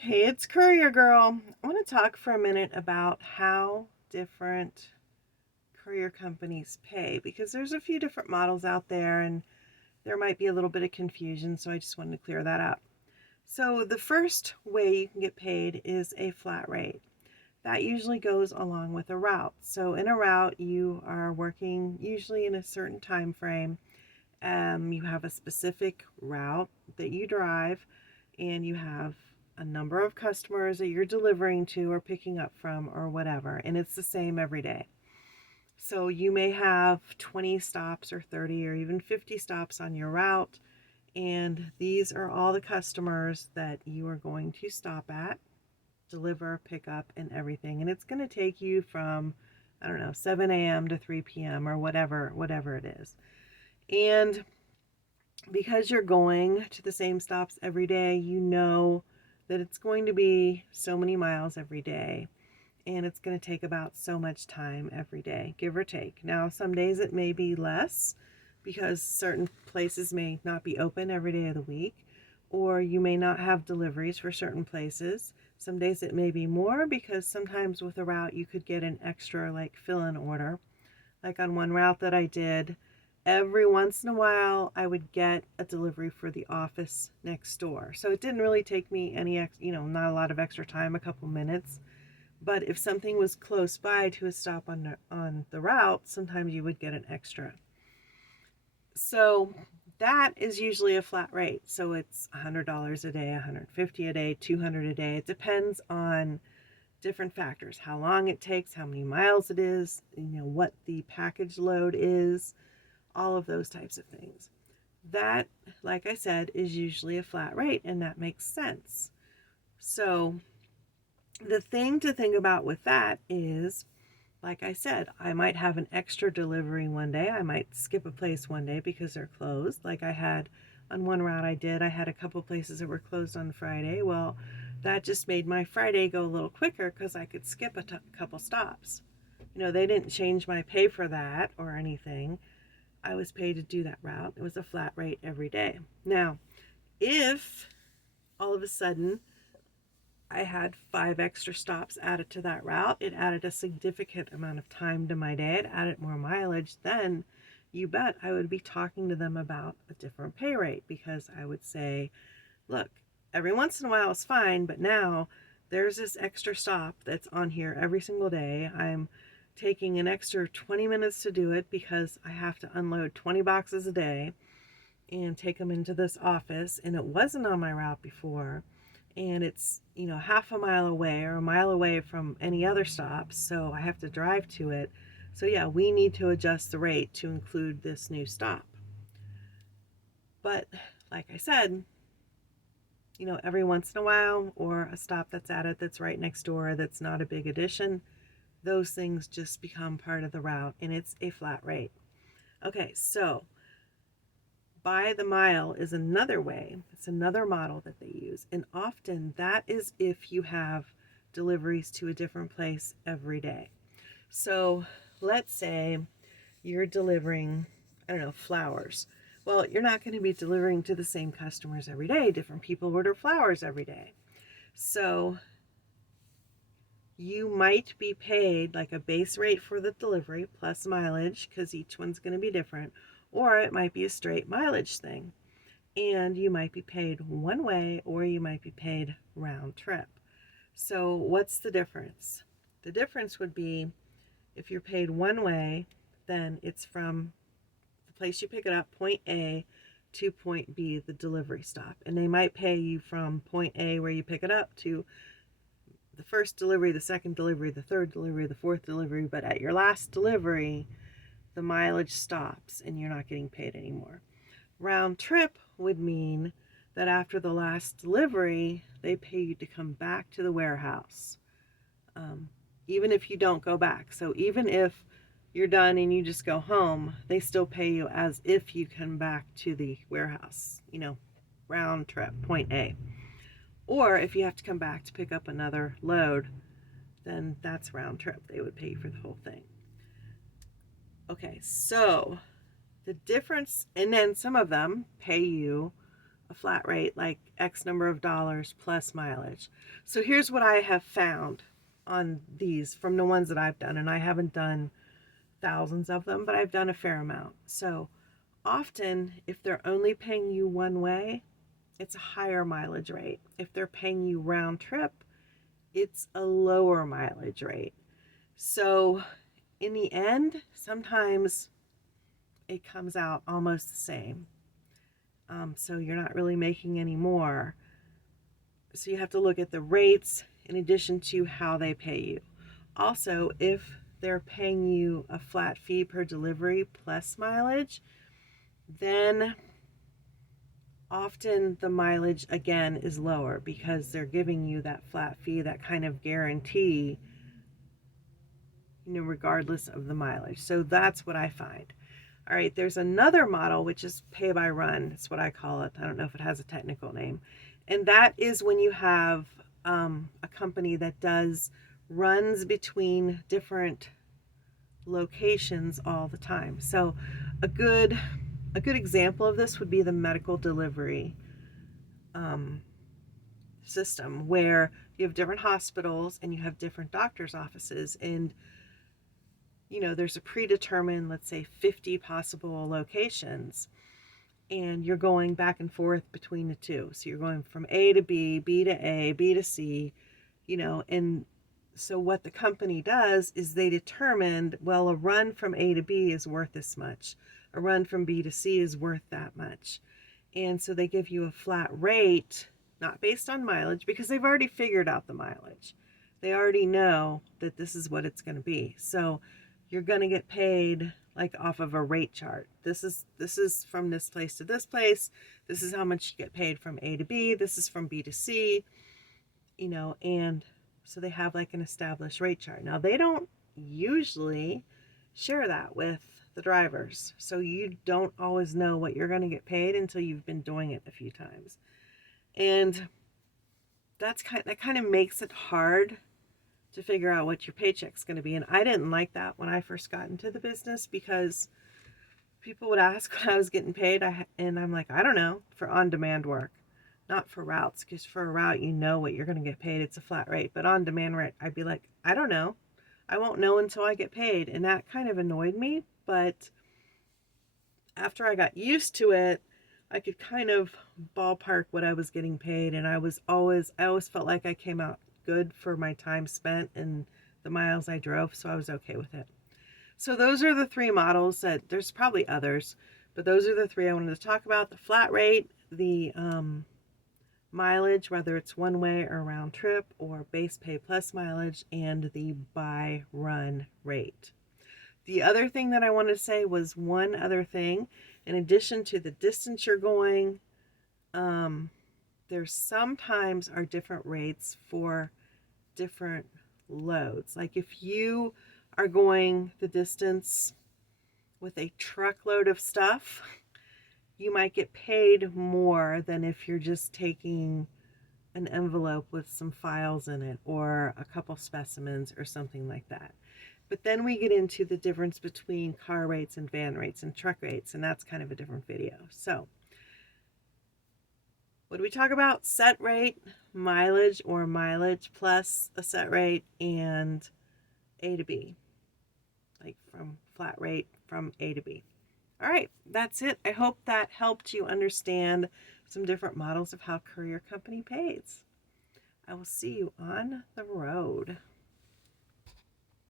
Hey, it's Courier Girl. I want to talk for a minute about how different courier companies pay because there's a few different models out there and there might be a little bit of confusion, so I just wanted to clear that up. So, the first way you can get paid is a flat rate. That usually goes along with a route. So, in a route, you are working usually in a certain time frame. You have a specific route that you drive, and you have a number of customers that you're delivering to or picking up from or whatever, and it's the same every day. So you may have 20 stops or 30 or even 50 stops on your route, and these are all the customers that you are going to stop at, deliver, pick up, and everything. And it's going to take you from, I don't know, 7 a.m. to 3 p.m. or whatever it is. And because you're going to the same stops every day, you know that it's going to be so many miles every day and it's going to take about so much time every day, give or take. Now, some days it may be less because certain places may not be open every day of the week, or you may not have deliveries for certain places. Some days it may be more because sometimes with a route you could get an extra like fill in order. Like on one route that I did, every once in a while I would get a delivery for the office next door. So it didn't really take me not a lot of extra time, a couple minutes. But if something was close by to a stop on the route, sometimes you would get an extra. So that is usually a flat rate. So it's $100 a day, $150 a day, $200 a day. It depends on different factors: how long it takes, how many miles it is, what the package load is, all of those types of things. That, like I said, is usually a flat rate, and that makes sense. So the thing to think about with that is, like I said, I might have an extra delivery one day. I might skip a place one day because they're closed. Like I had on one route I had a couple places that were closed on Friday. Well, that just made my Friday go a little quicker because I could skip a couple stops. They didn't change my pay for that or anything. I was paid to do that route. It was a flat rate every day. Now, if all of a sudden I had 5 extra stops added to that route, it added a significant amount of time to my day, it added more mileage, then you bet I would be talking to them about a different pay rate, because I would say, look, every once in a while it's fine, but now there's this extra stop that's on here every single day. I'm taking an extra 20 minutes to do it because I have to unload 20 boxes a day and take them into this office, and it wasn't on my route before, and it's half a mile away or a mile away from any other stops, so I have to drive to it. So yeah, we need to adjust the rate to include this new stop. But like I said, every once in a while, or a stop that's added that's right next door that's not a big addition, those things just become part of the route, and it's a flat rate. Okay, so by the mile is another way. It's another model that they use. And often that is if you have deliveries to a different place every day. So let's say you're delivering, I don't know, flowers. Well, you're not going to be delivering to the same customers every day. Different people order flowers every day. So you might be paid like a base rate for the delivery plus mileage, because each one's going to be different, or it might be a straight mileage thing. And you might be paid one way, or you might be paid round trip. So what's the difference? The difference would be, if you're paid one way, then it's from the place you pick it up, point A, to point B, the delivery stop. And they might pay you from point A, where you pick it up, to the first delivery, the second delivery, the third delivery, the fourth delivery. But at your last delivery, the mileage stops and you're not getting paid anymore. Round trip would mean that after the last delivery, they pay you to come back to the warehouse, um, even if you don't go back. So even if you're done and you just go home, they still pay you as if you come back to the warehouse, round trip, point A. Or if you have to come back to pick up another load, then that's round trip. They would pay you for the whole thing. Okay, so the difference, and then some of them pay you a flat rate, like X number of dollars plus mileage. So here's what I have found on these from the ones that I've done, and I haven't done thousands of them, but I've done a fair amount. So often, if they're only paying you one way, it's a higher mileage rate. If they're paying you round trip, it's a lower mileage rate. So in the end, sometimes it comes out almost the same. So you're not really making any more. So you have to look at the rates in addition to how they pay you. Also, if they're paying you a flat fee per delivery plus mileage, then often the mileage again is lower because they're giving you that flat fee, that kind of guarantee, regardless of the mileage. So that's what I find. All right, there's another model, which is pay by run. That's what I call it. I don't know if it has a technical name. And that is when you have a company that does runs between different locations all the time. So a good example of this would be the medical delivery system, where you have different hospitals and you have different doctors' offices, and there's a predetermined, let's say, 50 possible locations, and you're going back and forth between the two. So you're going from A to B, B to A, B to C, and so what the company does is they determined, well, a run from A to B is worth this much. A run from B to C is worth that much. And so they give you a flat rate, not based on mileage, because they've already figured out the mileage. They already know that this is what it's going to be. So you're going to get paid like off of a rate chart. This is from this place to this place. This is how much you get paid from A to B. This is from B to C, and so they have like an established rate chart. Now, they don't usually share that with the drivers. So you don't always know what you're going to get paid until you've been doing it a few times. And that kind of makes it hard to figure out what your paycheck's going to be. And I didn't like that when I first got into the business, because people would ask what I was getting paid, and I'm like, I don't know, for on-demand work, not for routes, because for a route, what you're going to get paid. It's a flat rate. But on-demand rate, I'd be like, I don't know. I won't know until I get paid. And that kind of annoyed me. But after I got used to it, I could kind of ballpark what I was getting paid. And I always felt like I came out good for my time spent and the miles I drove. So I was okay with it. So those are the three models. That there's probably others, but those are the three I wanted to talk about: the flat rate, the mileage, whether it's one way or round trip, or base pay plus mileage, and the by run rate. The other thing that I wanted to say was one other thing. In addition to the distance you're going, there sometimes are different rates for different loads. Like if you are going the distance with a truckload of stuff, you might get paid more than if you're just taking an envelope with some files in it or a couple specimens or something like that. But then we get into the difference between car rates and van rates and truck rates, and that's kind of a different video. So what do we talk about? Set rate, mileage, or mileage plus a set rate, and A to B, like from flat rate from A to B. All right, that's it. I hope that helped you understand some different models of how Courier Company pays. I will see you on the road.